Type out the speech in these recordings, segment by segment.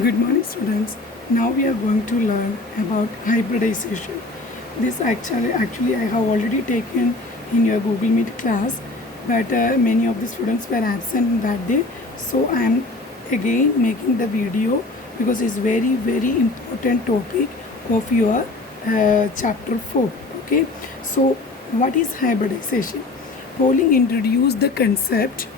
Good morning, students. Now we are going to learn about hybridization. This actually I have already taken in your Google Meet class, but many of the students were absent that day. So I am again making the video because it's very important topic of your chapter 4. Okay. So what is hybridization? Pauling introduced the concept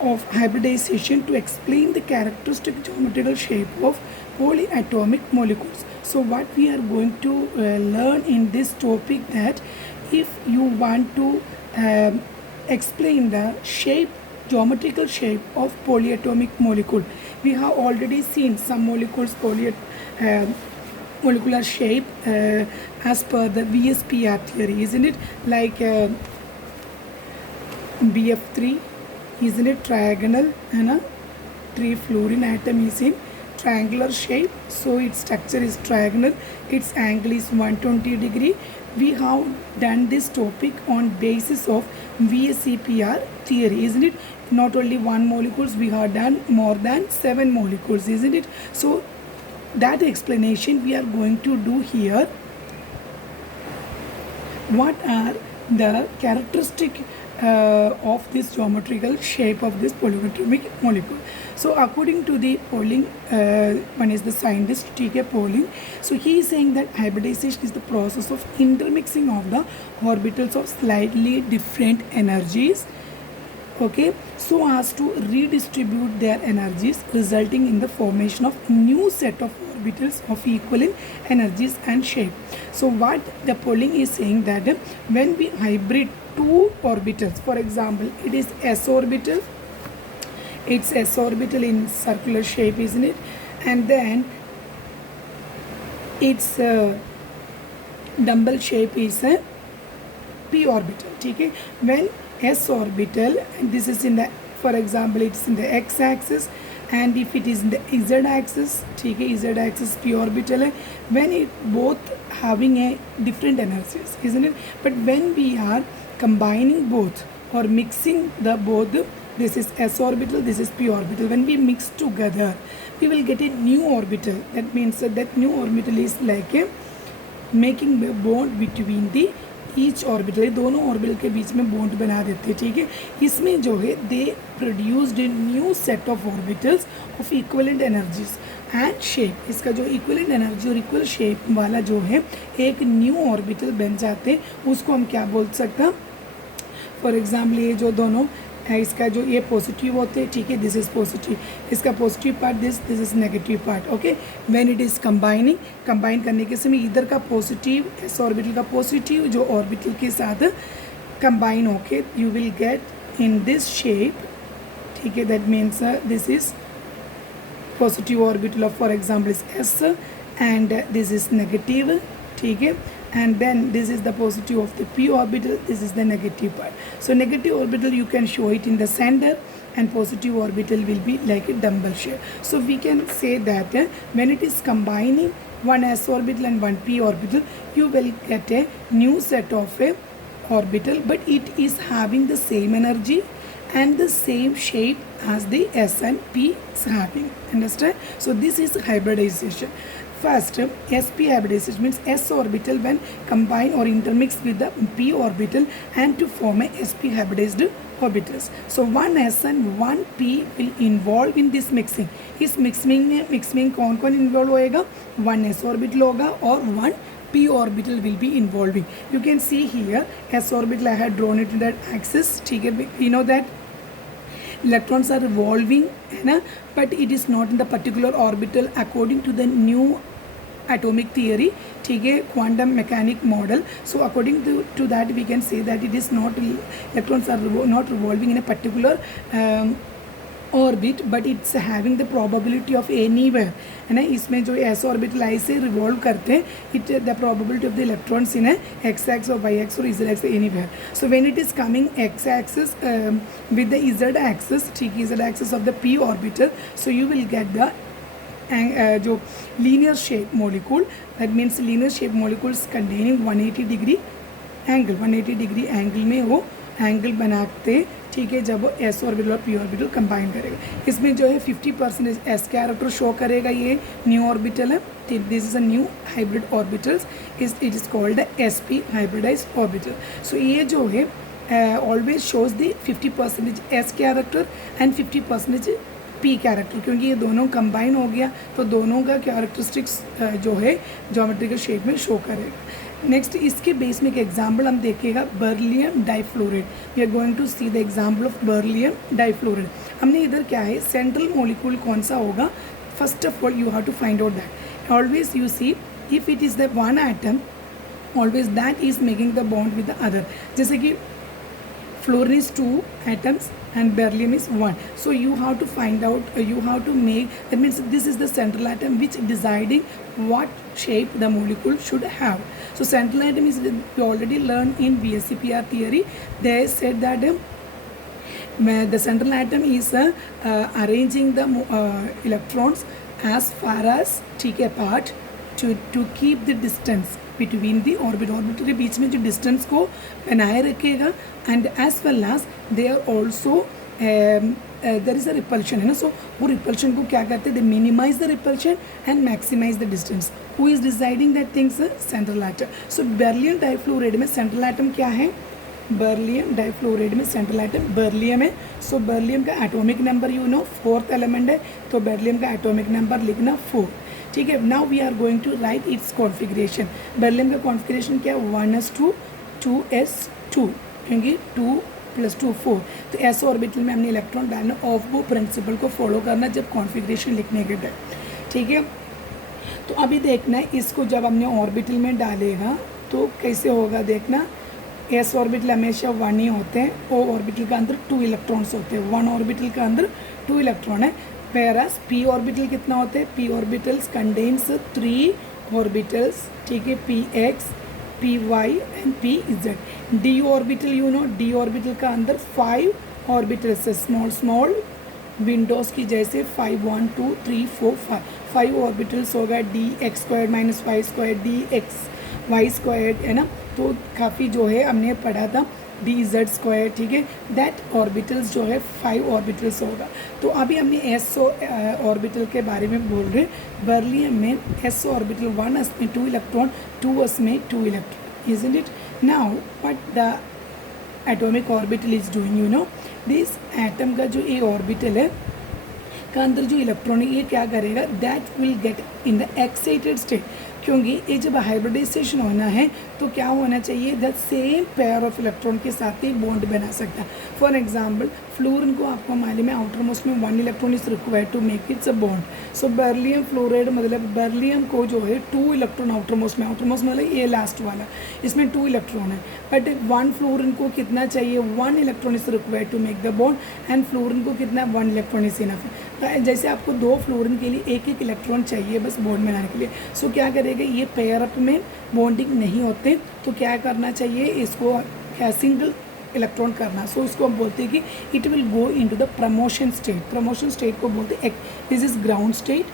of hybridization to explain the characteristic geometrical shape of polyatomic molecules. So what we are going to learn in this topic, that if you want to explain the shape, geometrical shape of polyatomic molecule, we have already seen some molecules molecular shape as per the VSPR theory, isn't it? Like BF3, isn't it trigonal, and a trifluorine atom is in triangular shape, so its structure is trigonal, its angle is 120 degree. We have done this topic on basis of VSEPR theory, isn't it? Not only one molecules, we have done more than 7 molecules, isn't it? So that explanation we are going to do here. What are the characteristic of this geometrical shape of this polyatomic molecule? So according to the Pauling, one is the scientist T.K. Pauling. So he is saying that hybridization is the process of intermixing of the orbitals of slightly different energies, okay, so as to redistribute their energies, resulting in the formation of new set of orbitals of equal in energies and shape. So what the Pauling is saying, that when we hybrid two orbitals, for example, it is s orbital, it's s orbital in circular shape, isn't it? And then its dumbbell shape is a p orbital, okay? When s orbital, and this is in the, for example, it's in the x axis, and if it is in the z axis, okay, z axis p orbital, when it both having a different energies, isn't it? But when we are combining both or mixing the both, this is s orbital, this is p orbital, when we mix together, we will get a new orbital. That means that new orbital is like a making a bond between the each orbital, दोनों orbital के बीच में bond बना देते हैं, ठीक है? इसमें जो है दे produced a new set of orbitals of equivalent energies and shape. इसका जो इक्वलेंट एनर्जी और इक्वल शेप वाला जो है एक न्यू ऑर्बिटल बन जाते हैं, उसको हम क्या बोल सकते हैं? फॉर एग्जाम्पल ये जो दोनों इसका जो ये पॉजिटिव होते हैं, ठीक है, दिस इज़ पॉजिटिव, इसका positive part, this is negative part, okay. When it is combine करने के समय इधर का पॉजिटिव, एस ऑर्बिटल का पॉजिटिव जो ऑर्बिटल के साथ कंबाइन होके you will get in this shape, ठीक है. That means this is positive orbital of, for example, is S, and this is negative, ठीक है. And then this is the positive of the p orbital, this is the negative part. So negative orbital you can show it in the center, and positive orbital will be like a dumbbell shape. So we can say that when it is combining one s orbital and one p orbital, you will get a new set of a orbital, but it is having the same energy and the same shape as the s and p is having. Understand? So this is hybridization. First, sp hybridization means s orbital when combine or intermix with the p orbital and to form a sp hybridized orbitals. So one s and one p will involve in this mixing. इस mixing में कौन कौन involve होएगा? One s orbital होगा और one p orbital will be involving. You can see here s orbital I had drawn it in that axis, ठीक है? We know that electrons are revolving, है ना, but it is not in the particular orbital according to the new atomic theory, ठीक है, quantum mechanic model. So according to that we can say that it is not, electrons are not revolving in a particular orbit, but it's having the probability of anywhere, है ना. इसमें जो s orbital ऐसे revolve करते हैं, it the probability of the electrons in a x axis or y axis or z axis anywhere. So when it is coming x axis with the z axis, ठीक है, z axis of the p orbital, so you will get the जो linear shape molecule. That means linear shape molecules containing 180 degree angle, 180 degree angle में वो angle बनाते ठीक है, जब वो एस ऑर्बिटल और पी ऑर्बिटल कंबाइन करेगा। इसमें जो है 50% एस कैरेक्टर शो करेगा, ये न्यू ऑर्बिटल है, this is a new hybrid orbitals, it is called s p hybridized orbital. So ये जो है always shows the 50% s character and 50% p character, क्योंकि ये दोनों कंबाइन हो गया तो दोनों का कैरेक्टरिस्टिक्स जो है ज्योमेट्रिकल शेप में शो करेगा। नेक्स्ट इसके बेस में एक एग्जांपल हम देखेगा, beryllium difluoride. We are going to see the example of beryllium difluoride. हमने इधर क्या है, सेंट्रल मॉलिक्यूल कौन सा होगा, first of all you have to find out that. Always you see if it is the one atom, always that is making the bond with the other. जैसे कि fluorine is 2 atoms and beryllium is 1. So you have to find out, you have to make, that means this is the central atom which deciding what shape the molecule should have. So central atom is, we already learned in VSCPR theory, they said that the central atom is arranging the electrons as far as apart to keep the distance between the orbital के बीच में जो distance को बनाए रखेगा, and as well as they are also there is a repulsion, है ना। So वो रिपल्शन को क्या करते हैं, they minimize the repulsion and maximize the distance. Who is deciding that things, central atom. So beryllium difluoride में central atom क्या है, बर्लियम डाइफ्लोराइड में सेंट्रल एटम बर्लियम है। सो बर्लियम का atomic number you no 4th element है, तो बर्लियम का atomic number लिखना 4, ठीक है। Now we are going to write its configuration. Beryllium का कॉन्फ़िगरेशन क्या है, 1s2 2s2, क्योंकि 2 + 2 4। तो एस ऑर्बिटल में हमने इलेक्ट्रॉन डालना, ऑफ वो प्रिंसिपल को फॉलो करना जब कॉन्फ़िगरेशन लिखने के टाइम, ठीक है। तो अभी देखना है इसको जब हमने ऑर्बिटल में डालेगा तो कैसे होगा, देखना। एस ऑर्बिटल हमेशा 1 ही होते हैं, ओ ऑर्बिटल के अंदर 2 इलेक्ट्रॉन्स होते हैं, 1 ऑर्बिटल के अंदर 2 इलेक्ट्रॉन है। whereas p ऑर्बिटल कितना होते हैं, p ऑर्बिटल्स कंटेन्स 3 ऑर्बिटल्स, ठीक है, px py and pz। d orbital you know, d orbital का अंदर 5 ऑर्बिटल्स है, स्मॉल विंडोज़ की जैसे 5 1 2 3 4 5 ऑर्बिटल्स होगा, dx² - y² dxy², है ना। तो काफ़ी जो है हमने पढ़ा था dz², ठीक है। दैट ऑर्बिटल्स जो है 5 ऑर्बिटल्स होगा। तो अभी हमने एस ऑर्बिटल के बारे में बोल रहे। बर्लियम में एस ऑर्बिटल 1s में 2 इलेक्ट्रॉन, 2s में 2 electron, isn't it. Now what the atomic orbital is doing, you know, this atom का जो ए ऑर्बिटल है का अंदर जो इलेक्ट्रॉन है ये क्या करेगा, that will get in the excited state, क्योंकि ये जब हाइब्रिडाइजेशन होना है तो क्या होना चाहिए, that same pair of electron के साथ ही बॉन्ड बना सकता है। फॉर एग्जांपल फ्लोरीन को आपको मालूम है आउटर मोस्ट में 1 electron is required to make its a bond. So beryllium fluoride मतलब बर्लियम को जो है 2 इलेक्ट्रॉन आउटर मोस्ट मतलब ये लास्ट वाला, इसमें 2 इलेक्ट्रॉन है, बट 1 फ्लोरीन को कितना चाहिए, 1 electron is required to make the bond, and fluorine को कितना, 1 इलेक्ट्रॉन इज इनफ है। जैसे आपको 2 फ्लोरीन के लिए 1 इलेक्ट्रॉन चाहिए बस बॉन्ड बनाने के लिए। सो क्या करेगा, ये पेयर अप में बॉन्डिंग नहीं होते तो क्या करना चाहिए, इसको क्या सिंगल इलेक्ट्रॉन करना। सो इसको हम बोलते हैं कि it will go into the promotion state. Promotion state को बोलते हैं, दिस इज ग्राउंड स्टेट।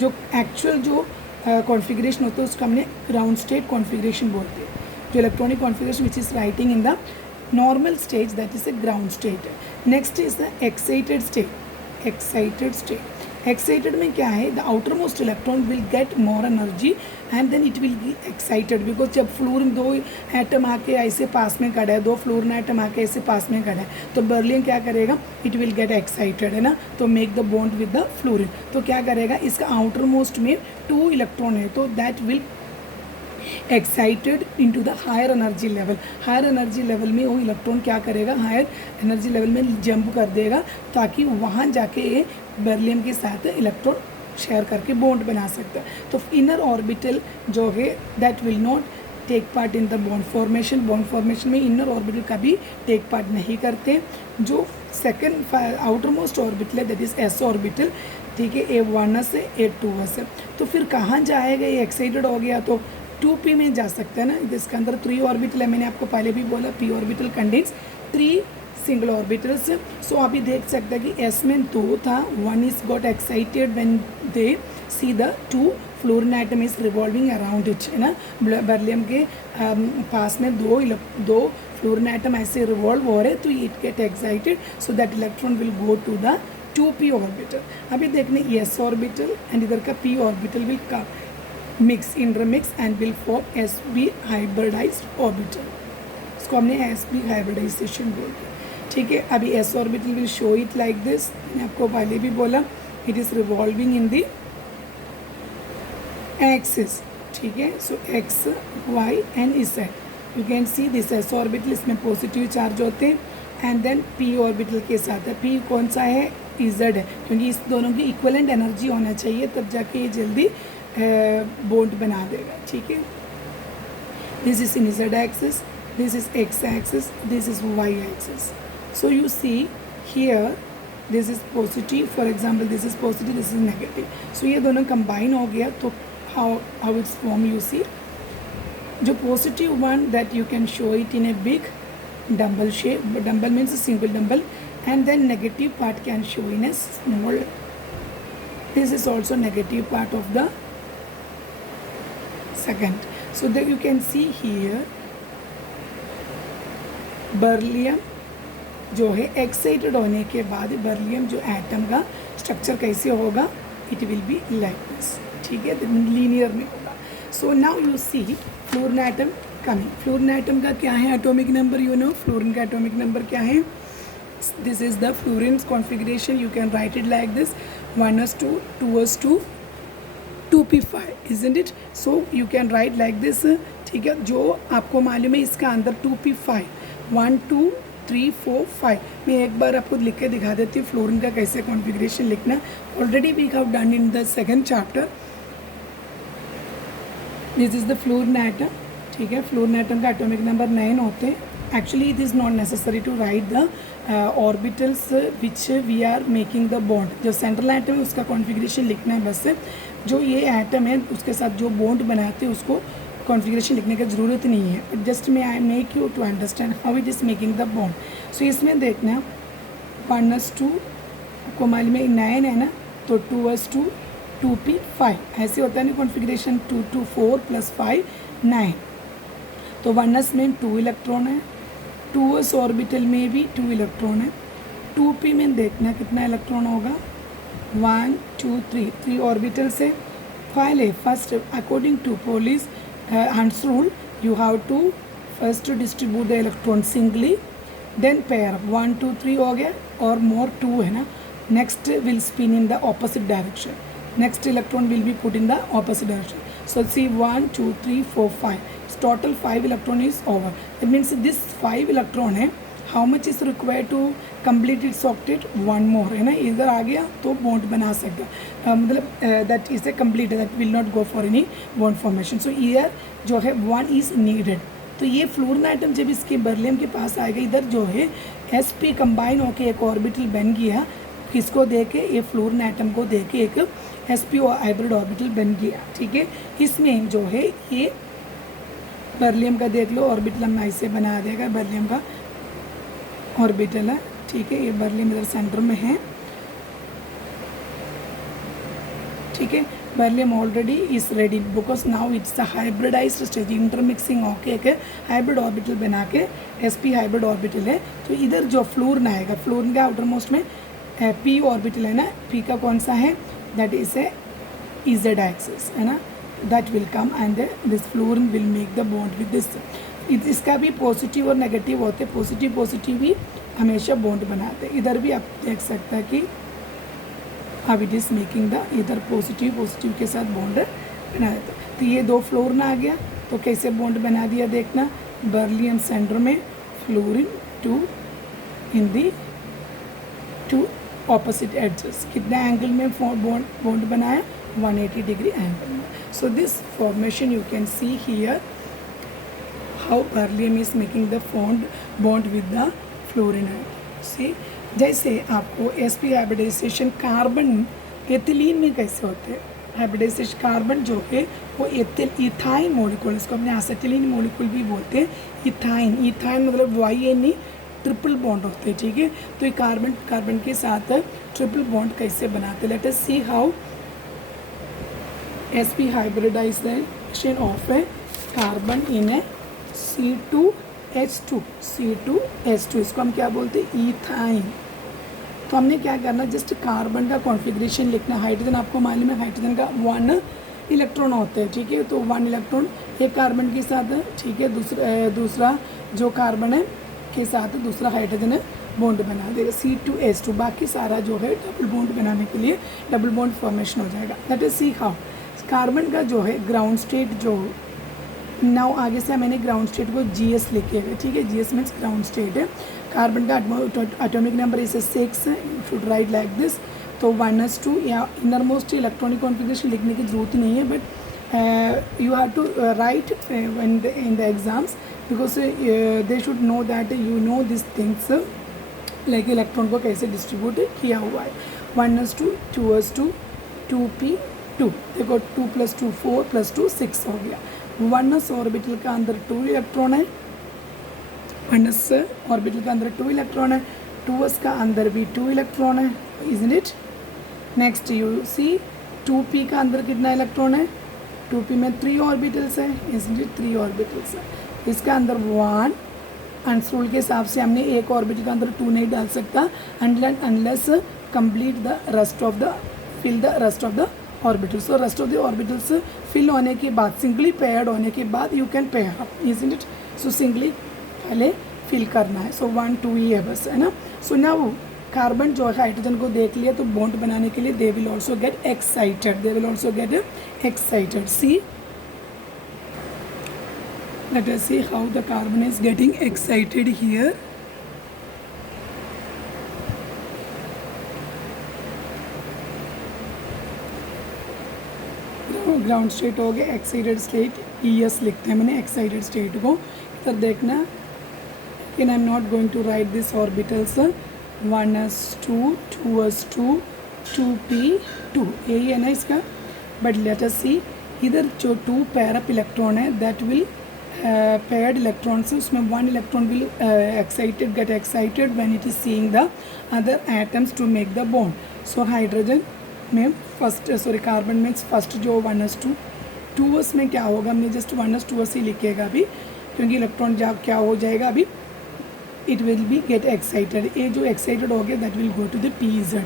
जो एक्चुअल जो कॉन्फ़िगरेशन होता है उसको हमने ग्राउंड स्टेट कॉन्फ़िगरेशन बोलते हैं। जो electronic configuration which is writing in the normal stage, that is a ground state. Next is the excited state. Excited state, excited में क्या है, the outermost electron will get more energy and then it will be excited, because जब fluorine 2 atom आके ऐसे पास में खड़ा है, 2 fluorine atom आके ऐसे पास में खड़ा है, तो बर्लियम क्या करेगा, इट विल गेट एक्साइटेड, है ना, तो make the bond with the fluorine. तो क्या करेगा, इसका आउटर मोस्ट में 2 इलेक्ट्रॉन है तो that will excited into the higher energy level. Higher energy level में वो इलेक्ट्रॉन क्या करेगा, हायर एनर्जी लेवल में जंप कर देगा ताकि वहाँ जाके बर्लियम के साथ इलेक्ट्रॉन शेयर करके बॉन्ड बना सकता है। तो इनर ऑर्बिटल जो है that will not take part in the bond formation. Bond formation में इनर ऑर्बिटल कभी टेक पार्ट नहीं करते। जो सेकंड आउटर मोस्ट ऑर्बिटल है दैट इज़ एस ऑर्बिटल, ठीक है, A1s है A2s है। तो फिर कहाँ जाएगा, ये एक्साइटेड हो गया तो 2p में जा सकता है ना। इसके अंदर 3 ऑर्बिटल है, मैंने आपको पहले भी बोला p orbital contains 3 single orbitals. So अभी देख सकते हैं कि s में 2 था, 1 is got excited when they see the 2 fluorine atom is revolving around it, है ना। बर्लियम के पास में दो फ्लोरीन एटम ऐसे रिवॉल्व हो रहे तो it get excited, so that electron will go to the 2p orbital. अभी देखने s ऑर्बिटल एंड इधर का p orbital will mix intermix and will form sp hybridized orbital. इसको हमने sp हाइब्रिडाइजेशन बोलते हैं. ठीक है, अभी s orbital will show it like this. मैंने आपको पहले भी बोला it is revolving in the axis. ठीक है, सो x y and z you can see this s orbital, इसमें पॉजिटिव चार्ज होते हैं एंड देन p ऑर्बिटल के साथ है. p कौन सा है? z है, क्योंकि इस दोनों की इक्वलेंट एनर्जी होना चाहिए तब जाके ये जल्दी बॉन्ड बना देगा. ठीक है, this is in z axis, this is x axis, this is y axis. So you see here this is positive, for example this is positive, this is negative. So ये दोनों combine हो गया तो how it's formed you see. जो positive one that you can show it in a big dumbbell shape. Dumbbell means a single dumbbell, and then negative part can show in a small. This is also negative part of the second. So that you can see here बर्लियम जो है excited होने के बाद बर्लियम जो atom का structure कैसे होगा, it will be like this. ठीक है, लीनियर में होगा. So now you see fluorine atom coming. Fluorine atom का क्या है atomic number? You know fluorine का एटॉमिक नंबर क्या है? This is the fluorine configuration. You can write it like this 1s2 2s2 2p5, isn't it? So you can write like this. ठीक है, जो आपको मालूम है इसका अंदर 2p5 1 2 3 4 5. मैं एक बार आपको लिख के दिखा देती हूँ फ्लोरीन का कैसे कॉन्फ़िगरेशन लिखना. Already we have done in the second chapter. This is the fluorine atom. ठीक है, फ्लोरीन एटम का एटॉमिक नंबर 9 होते हैं. Actually it is not necessary to write the orbitals which we are making the bond. जो central atom है उसका configuration लिखना है बस. जो ये एटम है उसके साथ जो बॉन्ड बनाते हैं उसको कॉन्फ़िगरेशन लिखने की ज़रूरत नहीं है. But just may I make you to understand how it is making the bond. So इसमें देखना 1s2 को मालूम में 9 है ना, तो 2s2 2p5 ऐसे होता है ना कॉन्फ़िगरेशन. 2 2 4 + 5 9. तो 1s में 2 इलेक्ट्रॉन है, 2s ऑर्बिटल में भी 2 इलेक्ट्रॉन है. 2p में देखना कितना इलेक्ट्रॉन होगा 1 2 3 ऑर्बिटल से. पहले first according to Pauli's Hund's rule you have to first distribute the electron singly, then pair 1 2 3 हो गया और more 2 है ना. next will spin in the opposite direction. next electron will be put in the opposite direction. So see 1 2 3 4 5. Total 5 electron is over. That means this 5 electron है. How much is required to complete its octet? 1 more है ना. इधर आ गया तो bond बना सकता. मतलब that is a complete, that will not go for any bond formation. So here जो है 1 is needed. तो ये फ्लोरीन एटम जब इसके बर्लियम के पास आएगा इधर जो है sp कंबाइन होके एक ऑर्बिटल बन गया. किसको दे के? ये फ्लोरीन एटम को दे के एक sp हाइब्रिड ऑर्बिटल बन गया. ठीक है, इसमें जो है ये बर्लियम का देख लो ऑर्बिटल हम ऐसे बना देगा. बर्लियम का ऑर्बिटल है. ठीक है, ये बर्लियम इधर सेंटर में है. ठीक है, beryllium already is ready because now it's a hybridized stage. Intermixing होके एक हाइब्रिड ऑर्बिटल बना के sp हाइब्रिड ऑर्बिटल है. तो इधर जो फ्लोरीन आएगा, फ्लोरीन का आउटर मोस्ट में p ऑर्बिटल है ना. p का कौन सा है? That is A z axis है ना. That will come and this fluorine will make the bond with this. इसका भी पॉजिटिव और नेगेटिव होते हैं. पॉजिटिव ही हमेशा बॉन्ड बनाते हैं. इधर भी आप देख सकते हैं कि अब इट इज़ मेकिंग द इधर पॉजिटिव के साथ बॉन्ड बना देता है. तो ये 2 फ्लोरीन आ गया तो कैसे बॉन्ड बना दिया देखना. बर्लियम सेंटर में, फ्लोरीन 2 इन दी 2 ऑपोजिट एड्जेस. कितना एंगल में बॉन्ड बनाया? 180 डिग्री एंगल में. So this formation you can see here how beryllium is making the bond with the fluorine atom. See, जैसे आपको sp हाइब्रिडाइजेशन कार्बन एथिलीन में कैसे होते हैं. हाइब्रिडाइजेशन कार्बन जो है वो इथाइन मॉलिक्यूल, इसको अपने एसिटिलीन मॉलिक्यूल भी बोलते हैं. इथाइन मतलब YN ट्रिपल बॉन्ड होते हैं. ठीक है, तो ये कार्बन के साथ ट्रिपल बॉन्ड कैसे बनाते हैं. Let us see how sp hybridization of a carbon in a C2 H2, इसको हम क्या बोलते हैं, इथाइन। तो हमने क्या करना, जस्ट कार्बन का कॉन्फ़िगरेशन लिखना। हाइड्रोजन आपको मालूम है, हाइड्रोजन का 1 इलेक्ट्रॉन होते हैं, ठीक है। तो 1 इलेक्ट्रॉन एक कार्बन के साथ है, ठीक है, दूसरा जो कार्बन है के साथ दूसरा हाइड्रोजन है बॉन्ड बना देगा, C2H2। बाकी सारा जो है डबल बॉन्ड बनाने के लिए डबल बॉन्ड फॉर्मेशन हो जाएगा। That is see how carbon का जो है ग्राउंड स्टेट जो नाउ आगे से मैंने ग्राउंड स्टेट को GS लिखे है, ठीक है। GS मीन्स ग्राउंड स्टेट है। कार्बन का एटॉमिक नंबर इसे 6 है, you should write like this. तो 1s2 या इनर मोस्ट इलेक्ट्रॉनिक कॉन्फ़िगरेशन लिखने की ज़रूरत नहीं है, but you have to write in the exams, because they should know that you know this things, like electron को कैसे डिस्ट्रीब्यूट किया हुआ है। 1s2, 2s2, 2p2, देखो 2 + 2 4 + 2 6 हो गया। 1s ऑर्बिटल का अंदर 2 इलेक्ट्रॉन है, 1s ऑर्बिटल का अंदर 2 इलेक्ट्रॉन है, 2s का अंदर भी 2 इलेक्ट्रॉन है, isn't it. Next you see 2p का अंदर कितना इलेक्ट्रॉन है, 2p में 3 ऑर्बिटल्स है, इजंट इट, 3 ऑर्बिटल्स है। इसका अंदर 1, अंड्स रूल के हिसाब से हमने एक ऑर्बिटल के अंदर 2 नहीं डाल सकता unless complete the rest of the fill the rest of the orbitals. तो rest of the orbitals fill होने के बाद, सिंगली पेयर्ड होने के बाद you can pair up, isn't it. So singly पहले फिल करना है। सो 1 2 ही है बस, है ना। सो नाउ कार्बन जो है हाइड्रोजन को देख लिया, तो बॉन्ड बनाने के लिए they will also get excited, see let us see how the carbon is getting excited here. Ground state हो गया, एक्साइटेड स्टेट ES लिखते हैं मैंने एक्साइटेड स्टेट को। इधर देखना, लेकिन I am not going to write this orbitals 1s2, 2s2, 2p2, यही है ना इसका। बट लेट अस सी, इधर जो 2 पेयर अप इलेक्ट्रॉन है दैट विल पेयर्ड इलेक्ट्रॉन्स है, उसमें 1 electron will get excited when it is seeing the other atoms to make the bond. So hydrogen में कार्बन में फर्स्ट जो 1s2, 2s में क्या होगा, हमने जस्ट 1s 2s ही लिखेगा अभी, क्योंकि इलेक्ट्रॉन जब क्या हो जाएगा अभी, it will be get excited. ये जो एक्साइटेड हो गया that will go to the PZ,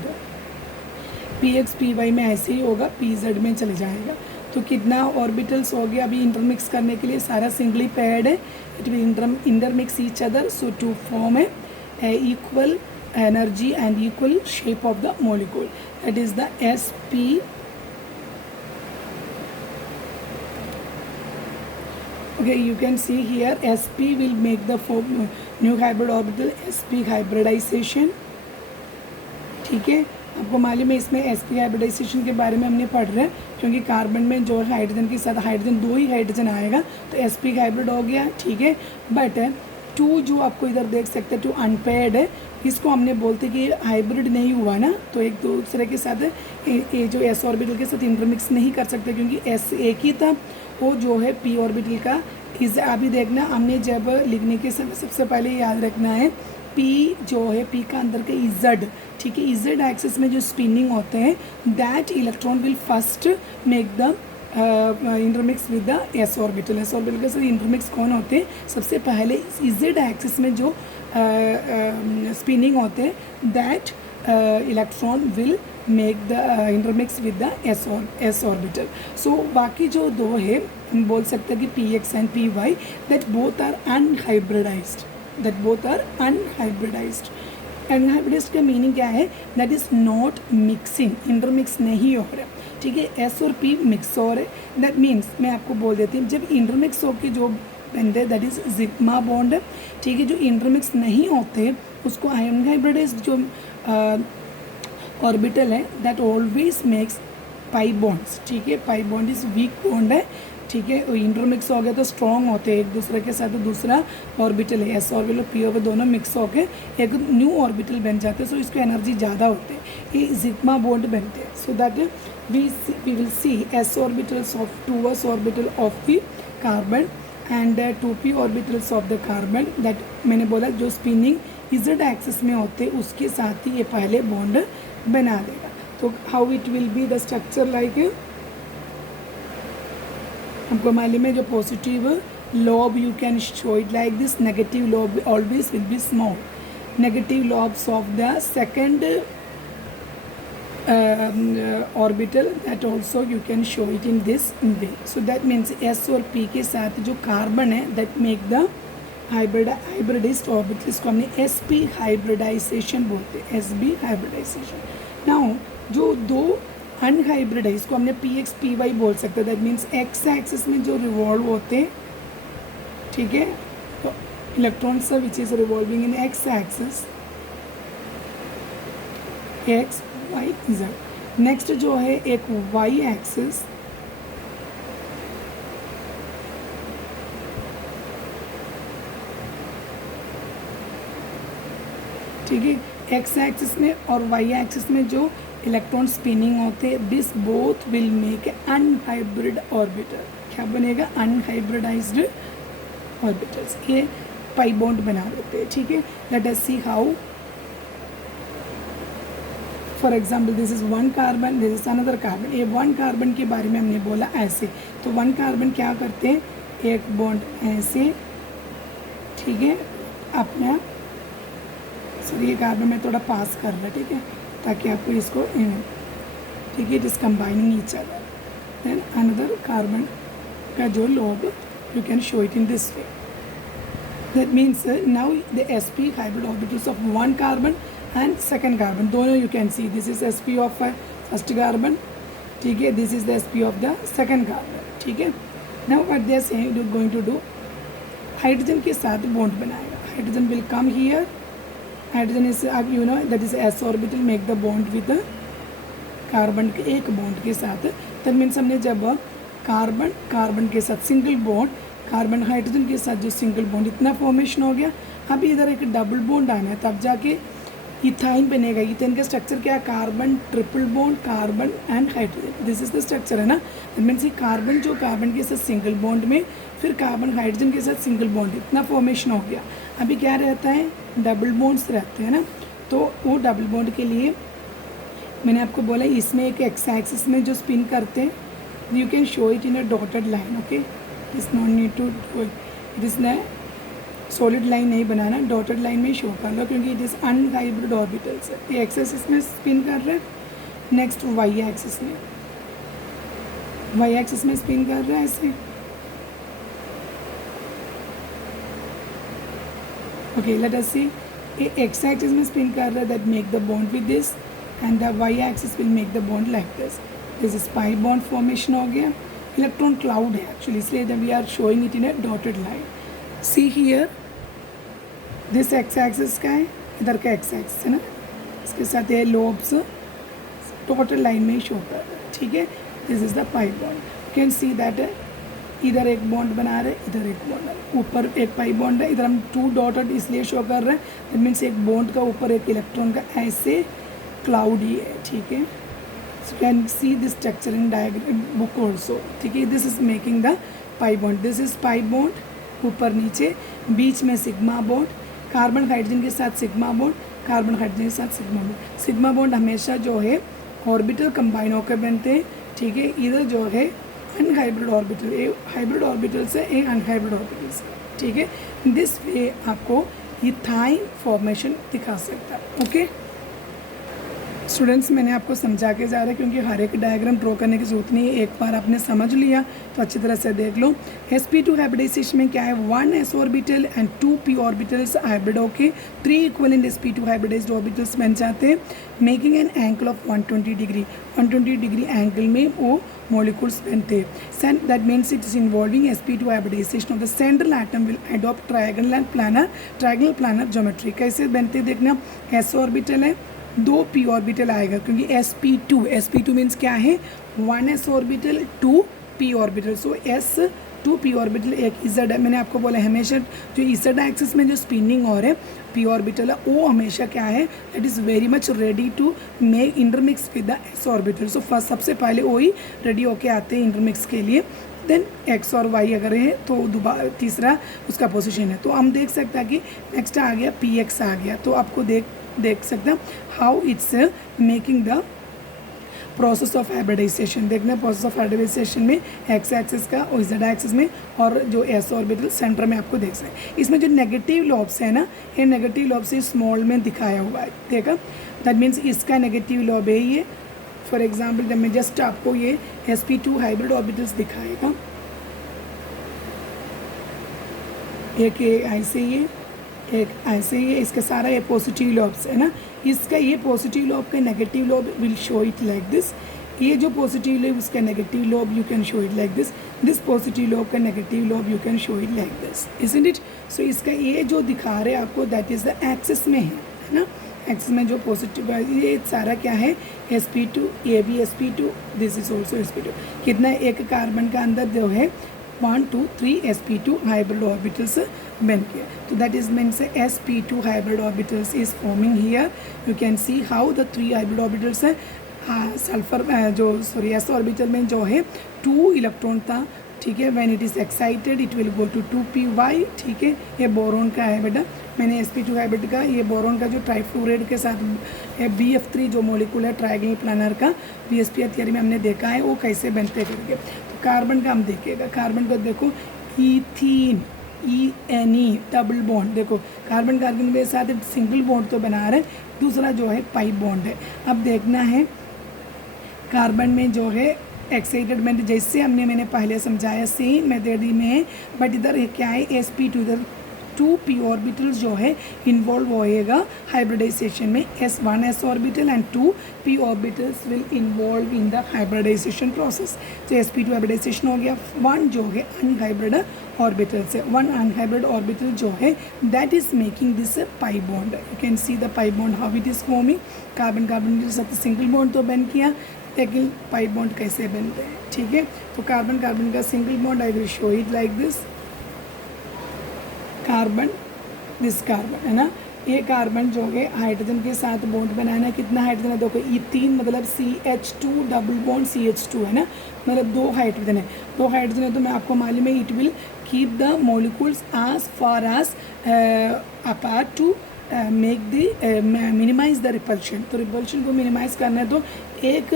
PX PY में ऐसे ही होगा, PZ में चले जाएगा। तो कितना ऑर्बिटल्स हो गया अभी इंटरमिक्स करने के लिए, सारा सिंगली पेयर्ड है, it will intermix each other, so to form है equal energy and equal shape of the molecule, that is the sp। okay, you can see here sp will make the new hybrid orbital, sp hybridization, ठीक है। आपको मालूम है इसमें sp hybridisation के बारे में हमने पढ़ रहे हैं, क्योंकि कार्बन में जो हाइड्रोजन के साथ हाइड्रोजन 2 ही हाइड्रोजन आएगा, तो sp हाइब्रिड हो गया, ठीक है। बट 2 जो आपको इधर देख सकते हैं 2 अनपेयर्ड है, इसको हमने बोलते कि ये हाइब्रिड नहीं हुआ ना, तो एक दूसरे के साथ ये जो s ऑर्बिटल के साथ इंटरमिक्स नहीं कर सकते, क्योंकि s एक ही था। वो जो है p ऑर्बिटल का इज, अभी देखना हमने जब लिखने के समय सबसे पहले याद रखना है p जो है p का अंदर के z, ठीक है, z एक्सिस में जो स्पिनिंग होते हैं that electron will first make the intermix with the s orbital. s orbital के साथ इंटरमिक्स कौन होते हैं, सबसे पहले z एक्सिस में जो स्पिनिंग होते हैं that electron will make the intermix with the s orbital. So बाकी जो दो है हम बोल सकते हैं कि px and py that both are unhybridized, unhybridized का मीनिंग क्या है, that is not mixing, intermix नहीं हो रहा, ठीक है। s और p मिक्स हो रहे, दैट मीन्स मैं आपको बोल देती हूँ, जब इंटरमिक्स होकर जो बनते दैट इज सिग्मा बॉन्ड है, ठीक है। जो इंटरमिक्स नहीं होते उसको अनहाइब्रिडाइज्ड जो ऑर्बिटल है that always makes pi bonds, ठीक है। Pi bond is weak bond है, ठीक है। इंटरमिक्स हो गया तो स्ट्रॉन्ग होते हैं एक दूसरे के साथ, तो दूसरा ऑर्बिटल है s ऑर्बिटल p ऑर्बिटल दोनों मिक्स होकर एक न्यू ऑर्बिटल बन जाते हैं, सो इसको एनर्जी ज़्यादा होते हैं, ये सिग्मा बॉन्ड बनते हैं। So that we will see s orbitals of 2s orbital of the carbon and 2p orbitals of the carbon, that मैंने बोला जो स्पिनिंग z एक्सिस में होते हैं उसके साथ ही ये पहले बॉन्ड बना देगा। तो how it will be the structure like, हमको मालूम है जो positive lobe you can show it like this. Negative lobe always will be small. Negative lobes of the second orbital, that also you can show it in this way. So that means S और P के साथ जो carbon है that make the hybridized orbital, इसको हमने sp hybridization बोलते हैं, sp hybridization. Now जो दो अनहाइब्रिडाइज को हमने px py बोल सकते हैं. दैट मीन्स एक्स एक्सिस में जो रिवॉल्व होते हैं, ठीक है, तो electrons which is revolving in X axis, X Y Z. Next जो है एक वाई एक्सिस, ठीक है, एक्स एक्सिस में और वाई एक्सिस में जो इलेक्ट्रॉन स्पिनिंग होते हैं, this both will make a unhybrid orbital. क्या बनेगा? Unhybridised orbitals. ये पाई बॉन्ड बना देते हैं, ठीक है. Late us see how. For example this is one carbon, this is another carbon. ये वन कार्बन के बारे में हमने बोला ऐसे. तो वन कार्बन क्या करते हैं? एक बॉन्ड ऐसे, ठीक है, अपना सर ये कार्बन में थोड़ा पास कर रहा है, ठीक है, ताकि आपको इसको, ठीक है, it is combining each other. Then another carbon का जो lobe you can show it in this way. That means now the sp hybrid orbitals of one carbon and second carbon, दोनों you can see. This is sp of first carbon, ठीक है, this is the sp of the second carbon, ठीक है. Now what they are saying you going to do, hydrogen के साथ bond बनाएगा. Hydrogen will come here. Hydrogen is you know that is s orbital make the bond with carbon के एक bond के साथ. That means हमने जब carbon carbon के साथ सिंगल बॉन्ड, कार्बन हाइड्रोजन के साथ जो सिंगल बॉन्ड, इतना फॉर्मेशन हो गया. अभी इधर एक डबल बॉन्ड आना है, तब जाके इथाइन बनेगा. इथाइन का स्ट्रक्चर क्या है? Carbon triple bond, carbon and hydrogen. This is the structure है ना. दैट मीन्स ये कार्बन जो कार्बन के साथ सिंगल बॉन्ड में, फिर कार्बन हाइड्रोजन के साथ सिंगल बॉन्ड, इतना फॉर्मेशन हो गया. अभी क्या रहता है? डबल बॉन्ड्स रहते हैं ना. तो वो डबल बॉन्ड के लिए मैंने आपको बोला इसमें एक एक्स एक्सिस में जो स्पिन करते हैं, you can show it in a dotted line. Okay, it's not need to it is न सॉलिड लाइन नहीं बनाना, डॉटेड लाइन में शो कर लो, क्योंकि इट इज़ अनहाइब्रिड ऑर्बिटल्स. ये एक्स एक्सिस में स्पिन कर रहे हैं. नेक्स्ट वाई एक्सिस में, वाई एक्सिस में स्पिन कर रहा है ऐसे. Okay, let us see. ये एक्स एक्सिस में स्पिन कर रहा है, that make the bond with this, and the y axis will make the bond like this. This is pi bond formation हो गया. इलेक्ट्रॉन क्लाउड है एक्चुअली, इसलिए we are showing it in a dotted line. See here, this x axis का है, इधर का x axis है ना, इसके साथ ये लोब्स डॉटेड लाइन में शो कर रहा है, ठीक है. This is the pi bond. You can see that इधर एक बॉन्ड बना रहे, इधर एक बॉन्ड है, ऊपर एक पाई बॉन्ड है, इधर हम टू डॉटेड इसलिए शो कर रहे हैं. दैट मीन्स एक बॉन्ड का ऊपर एक इलेक्ट्रॉन का ऐसे क्लाउड ही है, ठीक है. So can see this structure in diagram book also, ठीक है. This is making the pi bond. This is pi bond, ऊपर नीचे, बीच में सिग्मा बॉन्ड, कार्बन हाइड्रोजन के साथ सिग्मा बॉन्ड, कार्बन हाइड्रोजन के साथ सिग्मा बॉन्ड. सिग्मा बॉन्ड हमेशा जो है ऑर्बिटल कंबाइन होकर बनते हैं, ठीक है. इधर जो है अनहाइब्रिड ऑर्बिटल, ए हाइब्रिड ऑर्बिटल से ए अनहाइब्रिड ऑर्बिटल से, ठीक है. दिस वे आपको इथाइन फॉर्मेशन दिखा सकता है. ओके स्टूडेंट्स, मैंने आपको समझा के जा रहा है, क्योंकि हर एक डायग्राम ड्रॉ करने की जरूरत नहीं है. एक बार आपने समझ लिया तो अच्छी तरह से देख लो. sp2 हाइब्रिडाइजेशन में क्या है? 1 s orbital and 2 p orbitals hybrid होके 3 इक्विवेलेंट sp2 हाइब्रिडाइज्ड ऑर्बिटल्स बन जाते हैं, making an angle of 120 degree. 120 degree angle में वो मॉलिक्यूल्स बनते हैं. That means it is involving sp2 hybridization of the central atom will adopt triangle and planar geometry. कैसे बनते देखना. s ऑर्बिटल है, 2 p ऑर्बिटल आएगा, क्योंकि sp2 मीन्स क्या है? 1 s ऑर्बिटल 2 p ऑर्बिटल. सो s 2 p ऑर्बिटल एक z है. मैंने आपको बोला हमेशा जो z एक्सिस में जो स्पिनिंग हो रहा है p ऑर्बिटल है, वो हमेशा क्या है? That is very much ready to make intermix with the s orbital. So first सबसे पहले वही रेडी होके आते हैं इंटरमिक्स के लिए. देन x और y अगर है तो दोबारा तीसरा उसका पोजीशन है. तो हम देख सकते हैं कि नेक्स्ट आ गया px आ गया. तो आपको देख सकते हैं how it's making the process of hybridization देखना है। प्रोसेस ऑफ हाइब्रिडाइजेशन में एक्स एक्सिस का और जेड एक्सिस में, और जो एस ऑर्बिटल सेंटर में आपको देख सकते। इसमें जो नेगेटिव लॉब्स है ना, ये नेगेटिव लॉब्स स्मॉल में दिखाया हुआ है, देखा। दैट मीन्स इसका नेगेटिव लॉब है ये। फॉर एग्जाम्पल जब मैं जस्ट आपको ये sp2 हाइब्रिड ऑर्बिटल्स दिखाएगा, एक ऐसे ही है, एक ऐसे ही है, इसका सारा ये पॉजिटिव लॉब्स है ना। इसका ये पॉजिटिव लॉब का negative lobe will show it like this. ये जो पॉजिटिव लॉब उसका negative lobe you can show it like this. This positive lobe का negative lobe you can show it like this, isn't it. So इसका ये जो दिखा रहे हैं आपको दैट इज़ द एक्सिस में है ना। एक्सिस में जो पॉजिटिव ये सारा क्या है, sp2, ये भी sp2, this is also sp2। कितना एक कार्बन का अंदर जो है 1 2 3 sp2 हाइब्रिड ऑर्बिटल्स बन गया। तो that is means sp2 hybrid orbitals is forming here. You can see how the 3 hybrid orbitals है। सल्फर जो सॉरी s ऑर्बिटल में जो है 2 इलेक्ट्रॉन था, ठीक है। When it is excited it will go to 2p, ठीक है। ये बोरॉन का है बेटा, मैंने sp2 हाइब्रिड का ये बोरॉन का जो ट्राइफ्लोराइड के साथ BF3 जो मॉलिक्यूल है ट्रायंगल प्लानर का, VSPR थियरी में हमने देखा है वो कैसे बनते करके। तो कार्बन का हम देखेगा, कार्बन को देखो ईथीन, ENE डबल बॉन्ड, देखो कार्बन कार्बन के साथ सिंगल बॉन्ड तो बना रहे, दूसरा जो है पाई बॉन्ड है। अब देखना है कार्बन में जो है एक्साइटेडमेंट जैसे मैंने पहले समझाया सेम मेथड में है, बट इधर क्या है sp2, इधर 2p ऑर्बिटल्स जो है इन्वॉल्व होएगा हाइब्रिडाइजेशन में। s1 s orbital and 2p orbitals will involve in the hybridization process. तो sp2 हाइब्रिडाइजेशन हो गया। 1 जो है अनहाइब्रिड ऑर्बिटल से, 1 अनहाइब्रिड ऑर्बिटल जो है that is making this pi bond. You can see the pi bond how it is forming. Carbon carbon के साथ सिंगल बॉन्ड तो बन किया, लेकिन पाई बॉन्ड कैसे बनते हैं, ठीक है। तो कार्बन कार्बन का single bond I will show it like this. Carbon, this carbon है ना, ये कार्बन जो है हाइड्रोजन के साथ बॉन्ड बनाना है। कितना हाइड्रोजन है देखो, E3 मतलब CH2 डबल बॉन्ड CH2 है ना, मतलब 2 हाइड्रोजन है। 2 हाइड्रोजन है तो मैं आपको मालूम है it will keep the molecules as far as apart to make the minimize the repulsion. तो रिपल्शन को मिनिमाइज करना है तो एक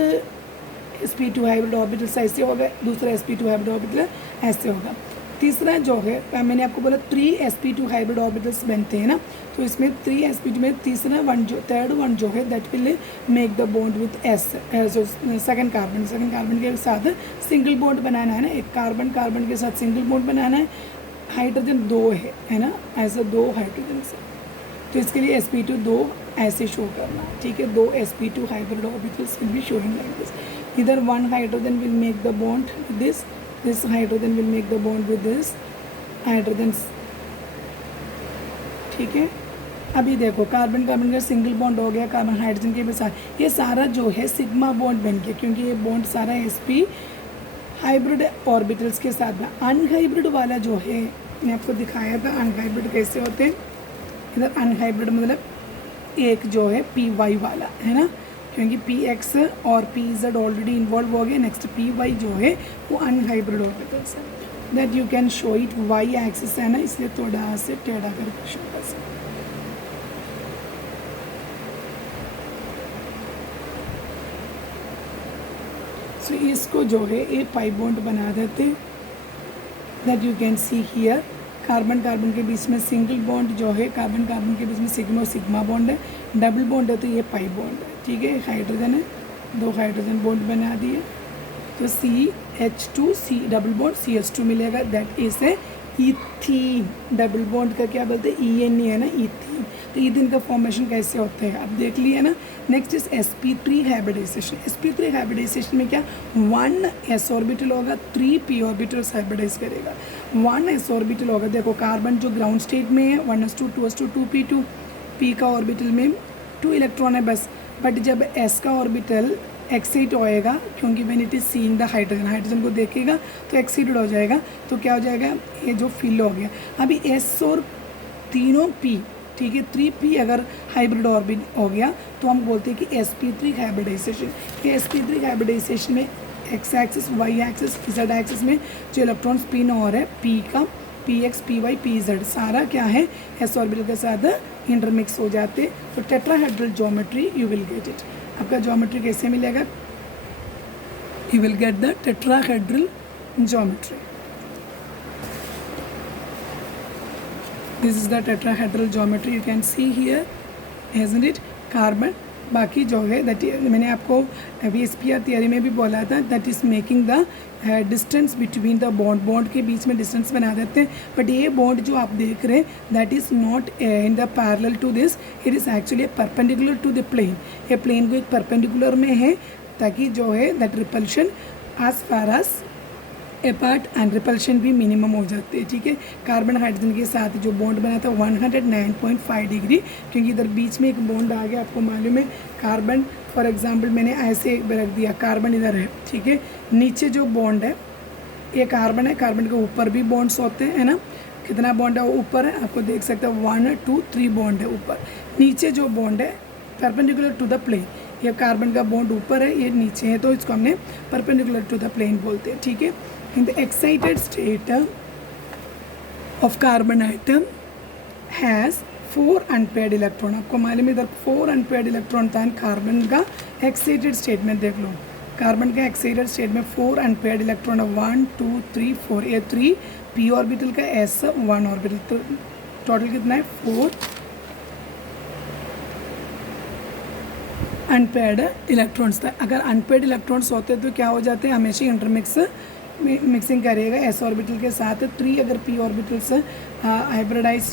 sp2 हाइब्रिड ऑर्बिटल ऐसे होगा, दूसरा sp2 हाइब्रिड ऑर्बिटल ऐसे होगा। तीसरा जो है मैंने आपको बोला 3 sp2 हाइब्रिड ऑर्बिटल्स बनते हैं ना, तो इसमें 3 sp2 में तीसरा वन जो थर्ड वन जो है that will make the bond with s, जो सेकंड कार्बन के साथ सिंगल बॉन्ड बनाना है ना। एक कार्बन कार्बन के साथ सिंगल बॉन्ड बनाना है, हाइड्रोजन 2 है ना, ऐसे 2 हाइड्रोजन से, तो इसके लिए sp2 2 ऐसे शो करना है, ठीक है। 2 sp2 hybrid orbitals will be showing like this. इधर 1 hydrogen will make the bond with this hydrogen will make the bond with this hydrogens, ठीक है। अभी देखो कार्बन कार्बन का सिंगल बॉन्ड हो गया कार्बन हाइड्रोजन के साथ, ये सारा जो है सिग्मा बॉन्ड बन गया, क्योंकि ये बॉन्ड सारा sp हाइब्रिड ऑर्बिटल्स के साथ में। अनहाइब्रिड वाला जो है मैं आपको दिखाया था अनहाइब्रिड कैसे होते हैं। इधर अनहाइब्रिड मतलब एक जो है py वाला है ना, क्योंकि px और pz ऑलरेडी इन्वॉल्व हो गए। नेक्स्ट py जो है वो अनहाइब्रिड ऑर्बिटल्स है, that you can show it y axis है ना, इसलिए थोड़ा से टेढ़ा करके शो कर सकते। सो इसको जो है ये पाई बॉन्ड बना देते, that you can see here. Carbon carbon के बीच में सिंगल बॉन्ड जो है, कार्बन कार्बन के बीच में सिग्मा सिग्मा बॉन्ड है, डबल बॉन्ड है तो ये पाई बॉन्ड है, ठीक है। हाइड्रोजन है, 2 हाइड्रोजन बॉन्ड बना दिए तो CH2 C double bond CH2 मिलेगा, that is A ethene. Double bond का क्या बोलते हैं, ENE है ना, ईथीन। तो ईथीन का फॉर्मेशन कैसे होता है अब देख लिए ना। Next is sp3 hybridisation. sp3 hybridisation में क्या 1 s ऑर्बिटल होगा, 3 p ऑर्बिटल्स हाइब्रिडाइज करेगा। 1 s ऑर्बिटल होगा, देखो कार्बन जो ग्राउंड स्टेट में है 1s2 2s2 2p2, p का ऑर्बिटल में 2 इलेक्ट्रॉन है बस, बट जब s का ऑर्बिटल एक्साइट होएगा, क्योंकि when it is seeing the hydrogen को देखेगा तो एक्साइटेड हो जाएगा, तो क्या हो जाएगा ये जो फिल हो गया। अभी s और तीनों p, ठीक है, 3p अगर हाइब्रिड ऑर्बिट हो गया तो हम बोलते हैं कि sp3 हाइब्रिडाइजेशन। ये sp3 हाइब्रिडाइजेशन में x axis y axis z axis में जो इलेक्ट्रॉन स्पिन हो रहा है p का px py pz सारा क्या है s ऑर्बिटल के साथ इंटरमिक्स हो जाते, तो tetrahedral geometry you will get it. आपका ज्योमेट्री कैसे मिलेगा, you will get the tetrahedral geometry. This is the tetrahedral geometry you can see here, isn't it? Carbon बाकी जो है दैट मैंने आपको VSPR थियरी में भी बोला था, that is making the distance between the bond के बीच में डिस्टेंस बना देते हैं. बट ये बॉन्ड जो आप देख रहे हैं that is not in the parallel to this, it is actually perpendicular to the plane. ये प्लेन को एक परपेंडिकुलर में है ताकि जो है that repulsion as far as apart and repulsion भी मिनिमम हो जाती है. ठीक है, कार्बन हाइड्रोजन के साथ जो बॉन्ड बना था 109.5 डिग्री, क्योंकि इधर बीच में एक बॉन्ड आ गया. आपको मालूम है कार्बन फॉर एग्जांपल मैंने ऐसे रख दिया, कार्बन इधर है. ठीक है, नीचे जो बॉन्ड है ये कार्बन है, कार्बन के ऊपर भी बॉन्ड्स होते हैं, है ना. कितना बॉन्ड है वो ऊपर है, आपको देख सकते हैं 1 2 3 बॉन्ड है ऊपर. नीचे जो बॉन्ड है परपेंडिकुलर टू द प्लेन, ये कार्बन का बॉन्ड ऊपर है, ये नीचे है, तो इसको हमने परपेंडिकुलर टू द प्लेन बोलते हैं. ठीक है, in the excited state of carbon atom has 4 unpaired electron. आपको मालूम है इधर 4 unpaired electron था कार्बन का एक्साइटेड स्टेट में. देख लो कार्बन का एक्साइटेड स्टेट में 4 unpaired electron है, 1 2 3 4. ये 3 p ऑर्बिटल का s 1 ऑर्बिटल, तो टोटल कितना है 4 अनपेयर्ड इलेक्ट्रॉन्स था. अगर अनपेयर्ड इलेक्ट्रॉन्स होते तो क्या हो जाते हैं, हमेशा इंटरमिक्स मिक्सिंग करेगा s ऑर्बिटल के साथ. 3 अगर p ऑर्बिटल्स हाइब्रिडाइज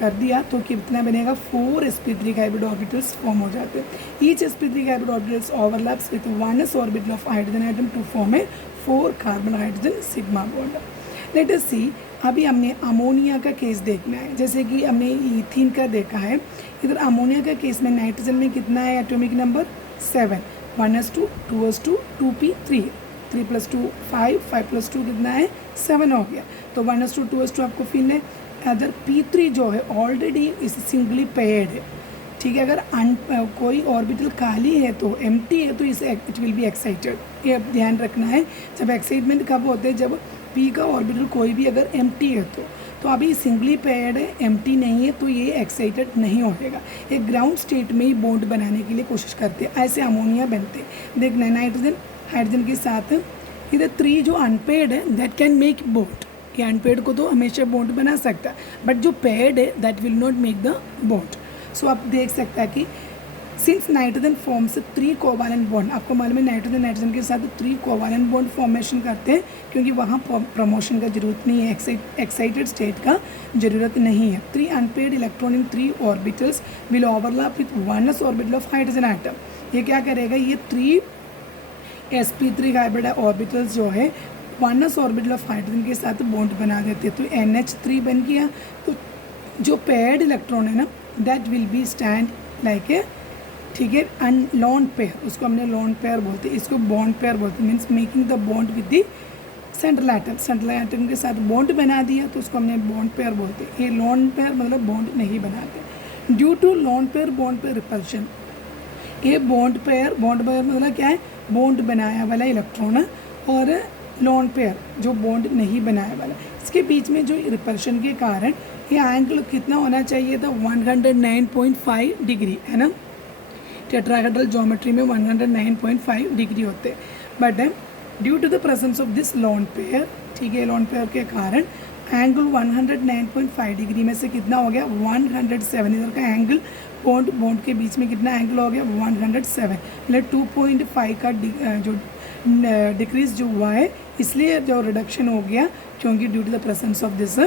कर दिया तो कितना बनेगा 4 sp3 हाइब्रिड ऑर्बिटल्स फॉर्म हो जाते हैं. Each sp3 hybrid orbitals overlaps with 1s orbital of hydrogen atom to form a 4 carbon hydrogen sigma bond. Let us see, अभी हमने अमोनिया का केस देखना है, जैसे कि हमने इथीन का देखा है. इधर अमोनिया का केस में नाइट्रोजन में कितना है atomic number 7, 1s2 2s2 2p 3 3 + 2 5 5 + 2 कितना है 7 हो गया. तो 1s2 2s2 आपको फिल है. अदर p3 जो है ऑलरेडी इस सिंगली पेयर्ड है. ठीक है, अगर कोई ऑर्बिटल खाली है तो एम्प्टी है तो इसे इट विल बी एक्साइटेड. ये ध्यान रखना है. जब एक्साइटमेंट कब होते हैं, जब p का ऑर्बिटल कोई भी अगर एम्प्टी है तो अभी सिंगली पेयर्ड है, एम्प्टी नहीं है, तो ये एक्साइटेड नहीं होगा. एक ग्राउंड स्टेट में ही बॉन्ड बनाने के लिए कोशिश करते हैं. ऐसे अमोनिया बनते हैं. देखना नाइट्रोजन हाइड्रोजन के साथ इधर 3 जो अनपेयर्ड है दैट कैन मेक बॉन्ड. ये अनपेयर्ड को तो हमेशा बॉन्ड बना सकता है, बट जो पेयर्ड है that will not make the bond. So आप देख सकता है कि since nitrogen forms 3 covalent bond, आपको मालूम है नाइट्रोजन के साथ 3 कोवैलेंट बॉन्ड फॉर्मेशन करते हैं, क्योंकि वहाँ प्रमोशन का जरूरत नहीं है, एक्साइटेड स्टेट का ज़रूरत नहीं है. 3 unpaired electron in 3 orbitals will overlap with 1s orbital of hydrogen atom. ये क्या करेगा, ये 3 sp3 हाइब्रिड ऑर्बिटल्स जो है 1s ऑर्बिटल ऑफ हाइड्रोजन के साथ बॉन्ड बना देते हैं. तो NH3 बन गया. तो जो पेयर्ड इलेक्ट्रॉन है ना that will B stand like a, ठीक है, अन लॉन पेयर, उसको हमने लॉन पेयर बोलते हैं. इसको बॉन्ड पेयर बोलते हैं, means making the bond with the central atom. Central atom के साथ बॉन्ड बना दिया तो उसको हमने बॉन्ड पेयर बोलते हैं. ये लॉन पेयर मतलब बॉन्ड नहीं बनाते. Due to lone pair bond pair repulsion, ये बॉन्ड पेयर मतलब क्या है, बॉन्ड बनाया वाला इलेक्ट्रॉन है, और लॉन पेयर जो बॉन्ड नहीं बनाया वाला. इसके बीच में जो रिपल्शन के कारण ये एंगल कितना होना चाहिए था 109.5 डिग्री, है ना. टेट्राहेड्रल ज्योमेट्री में 109.5 डिग्री होते हैं. But due to the presence of this lone pair, ठीक है, लॉन पेयर के कारण एंगल 109.5 डिग्री में से कितना हो गया 107. इधर का एंगल बॉन्ड के बीच में कितना एंगल हो गया 107, मतलब 2.5 का जो डिक्रीज जो हुआ है, इसलिए जो रिडक्शन हो गया क्योंकि due to the presence of this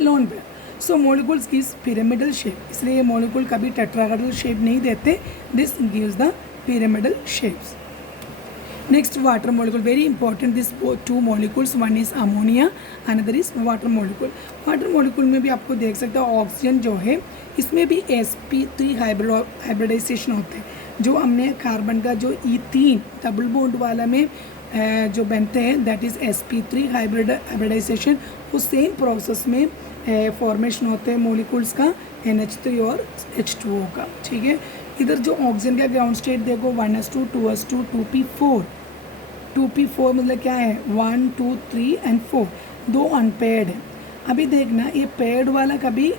lone pair. So molecules gives pyramidal shape, इसलिए ये मॉलिक्यूल कभी टेट्राहेड्रल शेप नहीं देते. This gives the pyramidal shapes. Next, water molecule, very important. This 2 molecules, one is ammonia, another is water molecule. Water molecule में भी आपको देख सकते हो ऑक्सीजन जो है इसमें भी sp3 हाइब्रिडाइजेशन होते हैं. जो हमने कार्बन का जो इथीन डबल बॉन्ड वाला में जो बनते हैं दैट इज़ sp3 हाइब्रिडाइजेशन. वो सेम प्रोसेस में फॉर्मेशन होते हैं मॉलिक्यूल्स का NH3 और H2O का. ठीक है, इधर जो ऑक्सीजन का ग्राउंड स्टेट देखो 1s2 2s2 2p4. 2p4 मतलब क्या है 1 2 3 एंड 4. 2 अनपेयर्ड है. अभी देखना ये पेयर्ड वाला कभी